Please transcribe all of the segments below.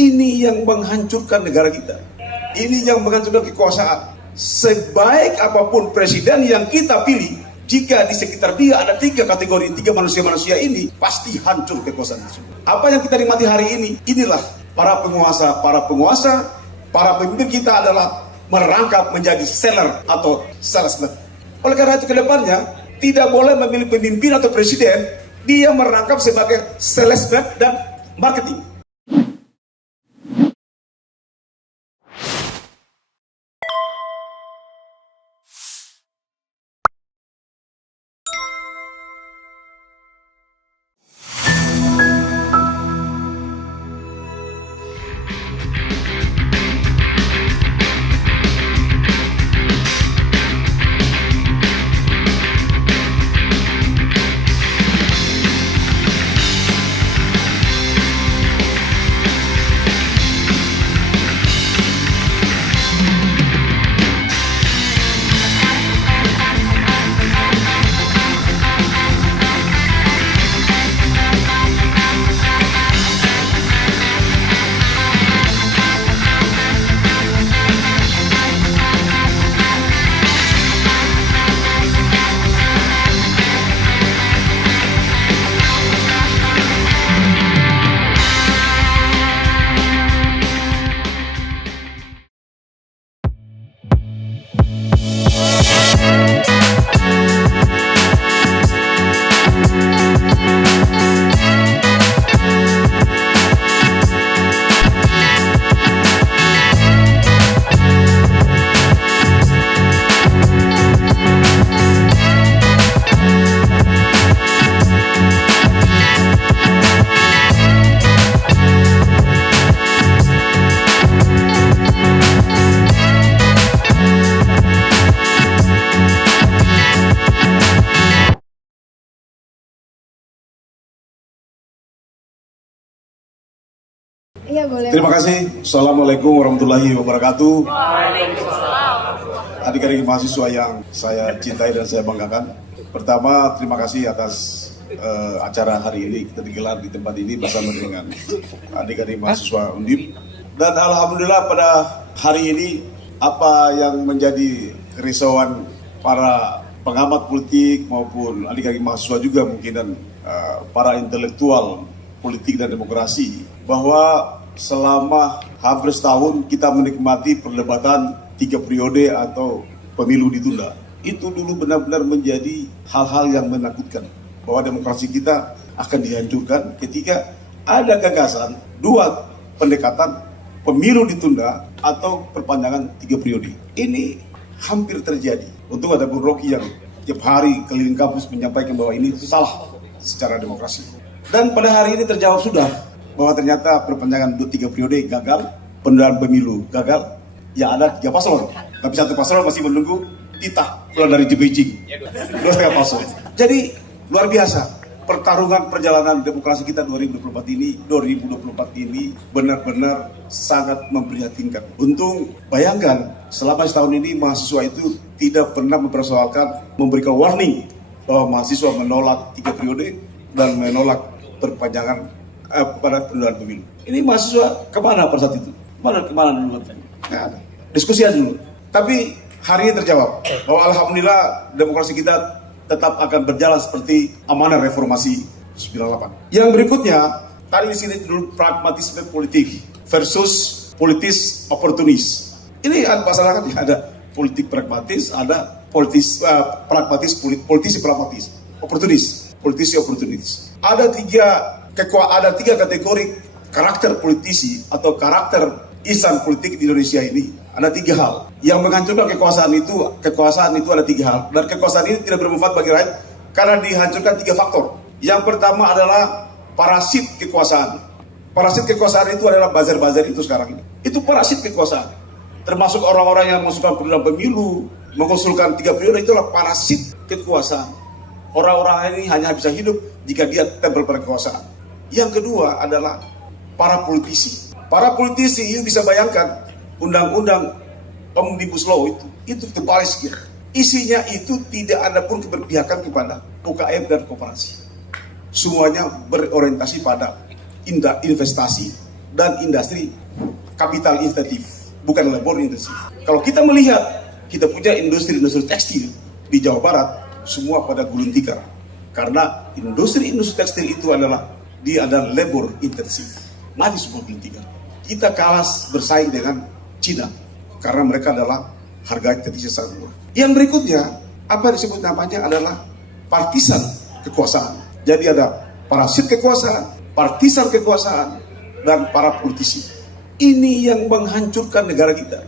Ini yang menghancurkan negara kita. Ini yang menghancurkan kekuasaan. Sebaik apapun presiden yang kita pilih, jika di sekitar dia ada 3 kategori, 3 manusia-manusia ini, pasti hancur kekuasaan tersebut. Apa yang kita nikmati hari ini, inilah para penguasa, para pemimpin kita adalah merangkap menjadi seller atau salesman. Oleh karena itu ke depannya, tidak boleh memilih pemimpin atau presiden, dia merangkap sebagai salesman dan marketing. Iya, boleh. Terima kasih. Assalamualaikum warahmatullahi wabarakatuh. Adik-adik mahasiswa yang saya cintai dan saya banggakan. Pertama, terima kasih atas acara hari ini kita digelar di tempat ini bersama dengan adik-adik mahasiswa Undip. Dan alhamdulillah pada hari ini apa yang menjadi kerisauan para pengamat politik maupun adik-adik mahasiswa juga mungkin dan para intelektual politik dan demokrasi, bahwa selama hampir setahun kita menikmati perdebatan 3 periode atau pemilu ditunda. Itu dulu benar-benar menjadi hal-hal yang menakutkan, bahwa demokrasi kita akan dihancurkan ketika ada gagasan 2 pendekatan pemilu ditunda atau perpanjangan 3 periode. Ini hampir terjadi. Untung ada Bung Rocky yang tiap hari keliling kampus menyampaikan bahwa ini salah secara demokrasi. Dan pada hari ini terjawab sudah bahwa ternyata perpanjangan 3 periode gagal, penundaan pemilu gagal. Ya ada 3 paslon, tapi 1 paslon masih menunggu titah pulang dari Beijing. 2,5 paslon. Jadi luar biasa pertarungan perjalanan demokrasi kita 2024 ini benar-benar sangat memprihatinkan. Untung bayangkan selama setahun ini mahasiswa itu tidak pernah mempersoalkan, memberikan warning bahwa mahasiswa menolak 3 periode dan menolak perpanjangan pada penundaan pemilu. Ini mahasiswa kemana pada saat itu? Kemana dulu? Nggak ada. Diskusi aja dulu. Tapi hari ini terjawab bahwa alhamdulillah demokrasi kita tetap akan berjalan seperti amanah reformasi 98. Yang berikutnya, tadi di sini dulu pragmatisme politik versus politis oportunis. Ini ada masalah kan? Ada politik pragmatis, ada politisi pragmatis, politisi oportunis. Ada tiga kategori karakter politisi atau karakter insan politik di Indonesia ini. Ada 3 hal yang menghancurkan kekuasaan itu ada 3 hal, dan kekuasaan ini tidak bermanfaat bagi rakyat karena dihancurkan 3 faktor. Yang pertama adalah parasit kekuasaan. Parasit kekuasaan itu adalah buzzer itu sekarang ini. Itu parasit kekuasaan. Termasuk orang-orang yang mengusulkan penundaan pemilu, mengusulkan 3 periode, itulah parasit kekuasaan. Orang-orang ini hanya bisa hidup jika dia tempel pada kekuasaan. Yang kedua adalah para politisi. Para politisi, you bisa bayangkan undang-undang Omnibus Law itu tebal sekali. Isinya itu tidak ada pun keberpihakan kepada UKM dan koperasi. Semuanya berorientasi pada investasi, dan industri kapital intensif, bukan labor intensif. Kalau kita melihat, kita punya industri-industri tekstil di Jawa Barat, semua pada gulung tikar. Karena industri-industri tekstil itu adalah labor intensif. Mati semua gulung tikar. Kita kalah bersaing dengan Cina karena mereka adalah harga tekstil sangat murah. Yang berikutnya, apa disebut namanya adalah partisan kekuasaan. Jadi ada parasit kekuasaan, partisan kekuasaan, dan para politisi. Ini yang menghancurkan negara kita.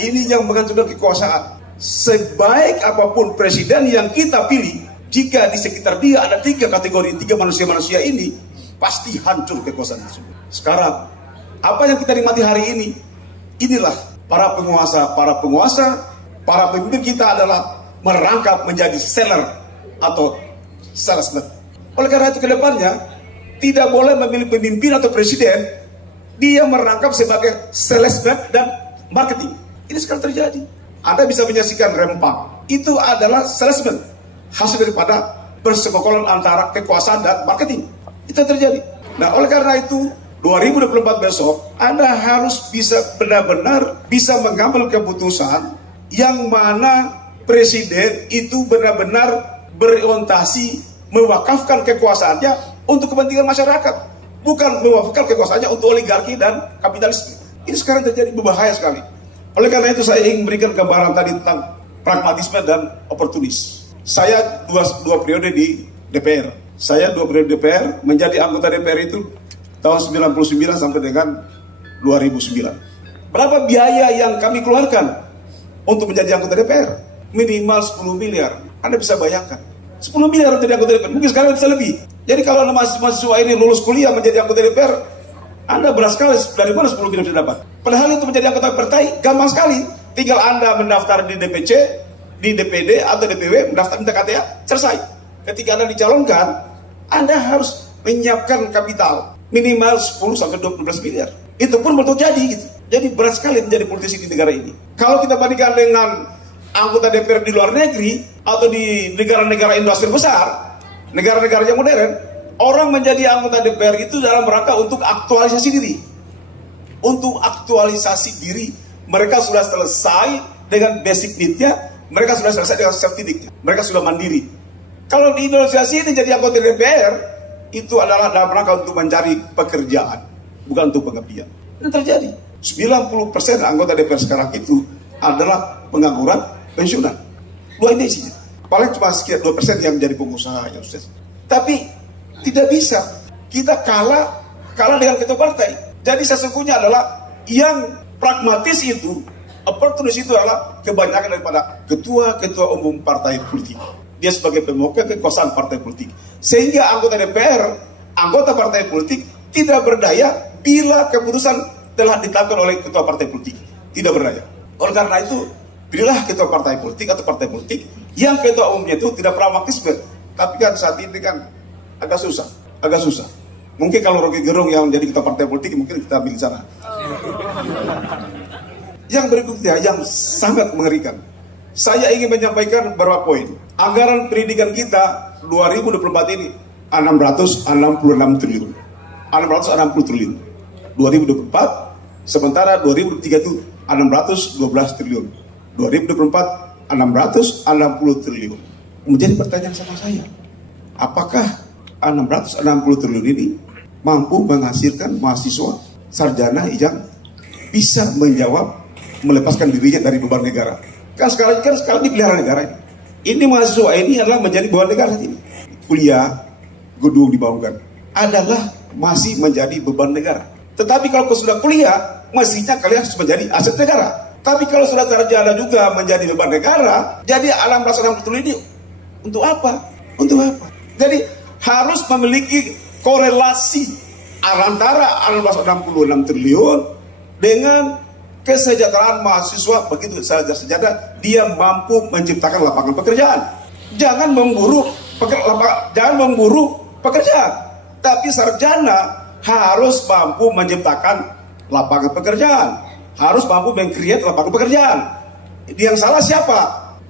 Ini yang menghancurkan kekuasaan. Sebaik apapun presiden yang kita pilih, jika di sekitar dia ada 3 kategori, 3 manusia-manusia ini, pasti hancur kekuasaan tersebut. Sekarang, apa yang kita nikmati hari ini, inilah para penguasa, para pemimpin kita adalah merangkap menjadi seller atau salesman. Oleh karena itu ke depannya, tidak boleh memilih pemimpin atau presiden, dia merangkap sebagai salesman dan marketing. Ini sekarang terjadi. Anda bisa menyaksikan Rempang, itu adalah salesman, hasil daripada persekongkolan antara kekuasaan dan marketing. Itu terjadi. Nah, oleh karena itu 2024 besok Anda harus bisa benar-benar bisa mengambil keputusan yang mana presiden itu benar-benar berorientasi mewakafkan kekuasaannya untuk kepentingan masyarakat, bukan mewakafkan kekuasaannya untuk oligarki dan kapitalisme. Ini sekarang terjadi berbahaya sekali. Oleh karena itu saya ingin memberikan gambaran tadi tentang pragmatisme dan oportunis. Saya dua periode di DPR. Saya 2 periode DPR, menjadi anggota DPR itu tahun 99 sampai dengan 2009. Berapa biaya yang kami keluarkan untuk menjadi anggota DPR? Minimal 10 miliar. Anda bisa bayangkan. 10 miliar untuk jadi anggota DPR. Mungkin sekarang bisa lebih. Jadi kalau mahasiswa ini lulus kuliah menjadi anggota DPR, Anda berat sekali dari mana 10 miliar bisa dapat. Padahal untuk menjadi anggota partai gampang sekali. Tinggal Anda mendaftar di DPC, di DPD atau DPW, mendaftar minta KTA, selesai. Ketika Anda dicalonkan, Anda harus menyiapkan kapital minimal 10 sampai 12 miliar. Itu pun betul jadi gitu. Jadi berat sekali menjadi politisi di negara ini. Kalau kita bandingkan dengan anggota DPR di luar negeri atau di negara-negara industri besar, negara-negara yang modern, orang menjadi anggota DPR itu dalam rangka untuk aktualisasi diri. Untuk aktualisasi diri, mereka sudah selesai dengan basic need-nya, mereka sudah selesai dengan safety need-nya, mereka sudah mandiri. Kalau di Indonesia ini jadi anggota DPR, itu adalah dalam rangka untuk mencari pekerjaan, bukan untuk pengabdian. Ini terjadi. 90% anggota DPR sekarang itu adalah pengangguran pensiunan. Dua ini isinya. Paling cuma sekitar 2% yang menjadi pengusaha yang sukses. Tapi tidak bisa. Kita kalah dengan ketua partai. Jadi sesungguhnya adalah yang pragmatis itu, oportunis itu adalah kebanyakan daripada ketua-ketua umum partai politik. Dia sebagai pemegang kekuasaan partai politik. Sehingga anggota DPR, anggota partai politik tidak berdaya bila keputusan telah ditetapkan oleh ketua partai politik. Tidak berdaya. Oleh karena itu, pilihlah ketua partai politik atau partai politik yang ketua umumnya itu tidak pragmatisme. Tapi kan saat ini kan agak susah. Mungkin kalau Rocky Gerung yang menjadi ketua partai politik, mungkin kita ambil sana. Yang berikutnya, yang sangat mengerikan. Saya ingin menyampaikan beberapa poin. Anggaran pendidikan kita 2024 ini 666 triliun. 660 triliun. 2024, sementara 2003 itu 612 triliun. 2024, 660 triliun. Menjadi pertanyaan sama saya, apakah 660 triliun ini mampu menghasilkan mahasiswa sarjana yang bisa menjawab, melepaskan dirinya dari beban negara? Kan sekarang dipelihara negara ini. Ini mahasiswa ini adalah menjadi beban negara ini. Kuliah, gedung dibangun adalah masih menjadi beban negara. Tetapi kalau sudah kuliah, mestinya kalian harus menjadi aset negara. Tapi kalau sudah sarjana juga menjadi beban negara, jadi alam rasa 60 triliun ini untuk apa? Untuk apa? Jadi harus memiliki korelasi antara 666 triliun dengan kesejahteraan mahasiswa. Begitu saja dia mampu menciptakan lapangan pekerjaan. Jangan memburu pekerjaan, tapi sarjana harus mampu menciptakan lapangan pekerjaan, harus mampu meng-create lapangan pekerjaan. Yang salah siapa?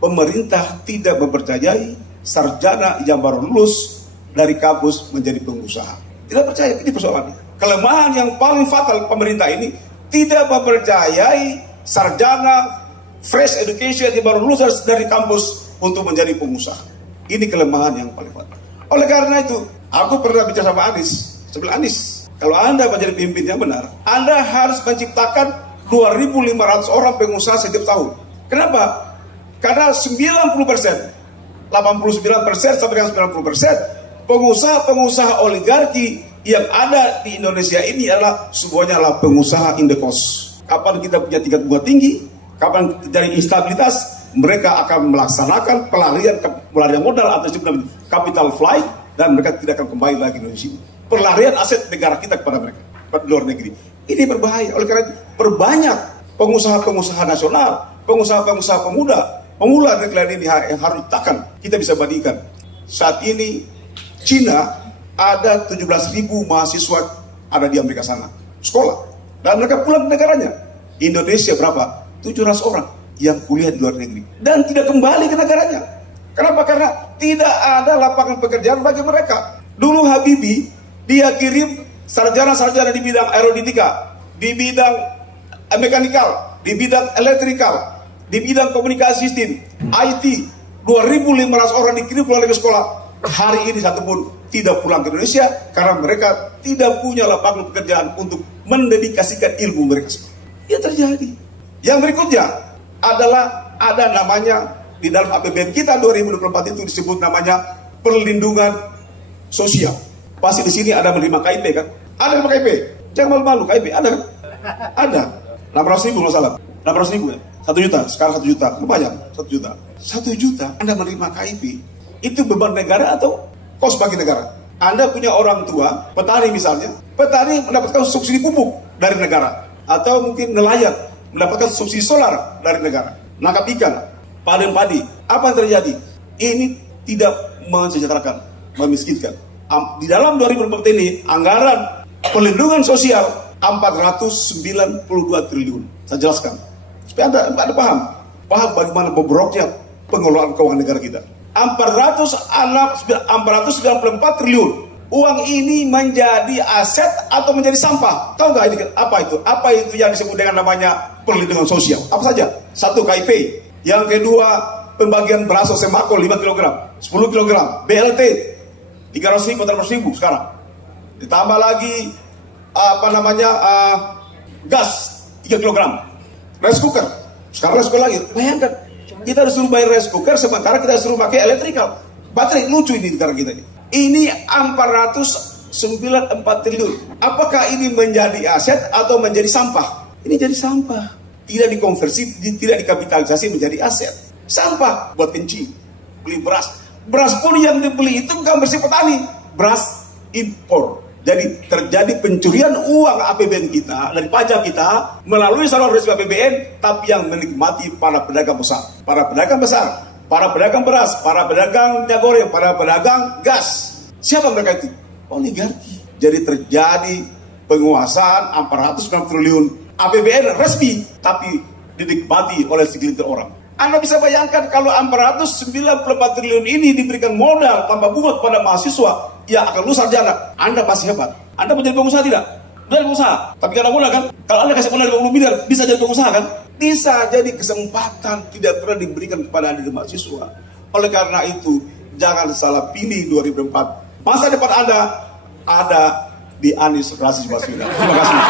Pemerintah tidak mempercayai sarjana yang baru lulus dari kampus menjadi pengusaha. Tidak percaya, ini persoalannya. kelemahan yang paling fatal pemerintah ini tidak mempercayai sarjana fresh education yang baru lulus dari kampus untuk menjadi pengusaha. Ini kelemahan yang paling fatal. Oleh karena itu, aku pernah bicara sama Anies. Sebelah Anies, kalau Anda menjadi pemimpin yang benar, Anda harus menciptakan 2.500 orang pengusaha setiap tahun. Kenapa? Karena 90%, 89% sampai dengan 90% pengusaha-pengusaha oligarki yang ada di Indonesia ini semuanya adalah pengusaha in the cost. Kapan kita punya tingkat bunga tinggi, kapan terjadi instabilitas, mereka akan melaksanakan pelarian modal atau disebut capital flight, dan mereka tidak akan kembali lagi ke Indonesia. Pelarian aset negara kita kepada mereka, ke luar negeri. Ini berbahaya. Oleh karena itu, perbanyak pengusaha-pengusaha nasional, pengusaha-pengusaha pemula negara ini yang harus ditekan. Kita bisa bandingkan. Saat ini Cina ada 17.000 mahasiswa ada di Amerika sana sekolah, dan mereka pulang ke negaranya. Indonesia berapa? 700 orang yang kuliah di luar negeri dan tidak kembali ke negaranya. Kenapa? Karena tidak ada lapangan pekerjaan bagi mereka. Dulu Habibie dia kirim sarjana-sarjana di bidang aerodinamika, di bidang mekanikal, di bidang elektrikal, di bidang komunikasi sistem, IT, 2.500 orang dikirim keluar dari sekolah. Hari ini satu pun tidak pulang ke Indonesia karena mereka tidak punya lapangan pekerjaan untuk mendedikasikan ilmu mereka. Ya terjadi. Yang berikutnya adalah ada namanya di dalam APBN kita 2024 itu disebut namanya perlindungan sosial. Pasti di sini ada menerima KIP kan? Ada menerima KIP. Jangan malu-malu, KIP ada kan? Ada. 600.000 nggak salah. 600.000 ya. 1 juta. Sekarang 1 juta. Lumayan. 1 juta. 1 juta Anda menerima KIP. Itu beban negara atau kos bagi negara? Anda punya orang tua, petani misalnya. Petani mendapatkan subsidi pupuk dari negara. Atau mungkin nelayan mendapatkan subsidi solar dari negara. Nangkap ikan, panen padi. Apa yang terjadi? Ini tidak mensejahterakan, memiskinkan. Di dalam 2024 ini, anggaran perlindungan sosial 492 triliun. Saya jelaskan. Supaya Anda paham. Paham bagaimana bobroknya pengelolaan keuangan negara kita. 494 triliun. Uang ini menjadi aset atau menjadi sampah. Tahu nggak ini apa itu? Apa itu yang disebut dengan namanya perlindungan sosial? Apa saja? 1 KIP. Yang kedua, pembagian beras atau sembako 5 kg, 10 kg, BLT 300.000, 400.000 sekarang. Ditambah lagi gas 3 kg, rice cooker. Sekarang rice cooker lagi. Bayangkan, kita disuruh bayar rice cooker sementara kita disuruh pakai elektrikal. Baterai, lucu ini negara kita ini. Ini 494 triliun. Apakah ini menjadi aset atau menjadi sampah? Ini jadi sampah. Tidak dikonversi, tidak dikapitalisasi menjadi aset. Sampah buat kencing, beli beras. Beras pun yang dibeli itu bukan bersih petani, beras impor. Jadi terjadi pencurian uang APBN kita dari pajak kita melalui saluran resmi APBN, tapi yang menikmati para pedagang besar, para pedagang beras, para pedagang minyak goreng, para pedagang gas. Siapa mereka itu? Oligarki. Jadi terjadi penguasaan 490 triliun APBN resmi, tapi dinikmati oleh segelintir orang. Anda bisa bayangkan kalau 494 triliun ini diberikan modal tanpa bunga kepada mahasiswa yang akan lulus sarjana, Anda pasti hebat. Anda menjadi pengusaha tidak? Menjadi pengusaha. Tapi karena modal kan? Kalau Anda kasih modal 50 miliar, bisa jadi pengusaha kan? Bisa jadi kesempatan tidak pernah diberikan kepada Anda mahasiswa. Oleh karena itu, jangan salah pilih 2024. Masa depan Anda ada di Anies Rashid Baswedan. Terima kasih.